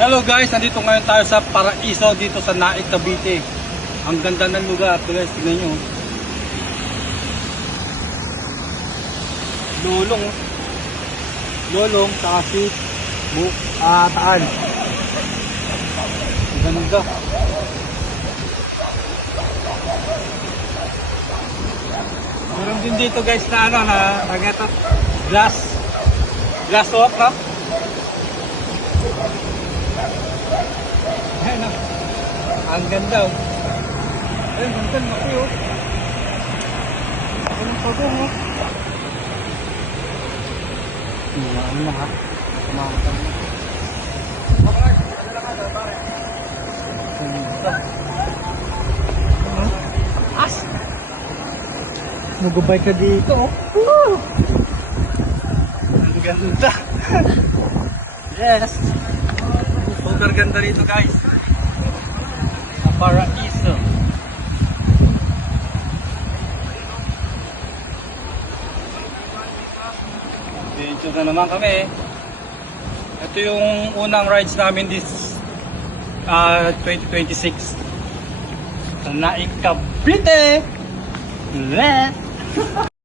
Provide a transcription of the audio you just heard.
Hello guys, nandito ngayon tayo sa Paraiso dito sa Naik, Cavite. Ang ganda ng lugar, guys, tingnan nyo. Lulong. Lulong, kasi taan. Ang ganda. Meron din dito guys na ano na ito, glass walk, no? Ayan, ang ganda, oh. Ayun, ang ganda, laki, oh. Ang pagong, oh. Ano na, ha? Kumakatan na. As! Magubay ka dito, oh. Woo! Ang ganda. Yes! Super ganda rito guys. Sa Paraiso. Dito na naman kami. Ito yung unang rides namin this 2026. Sa Naik, Cavite.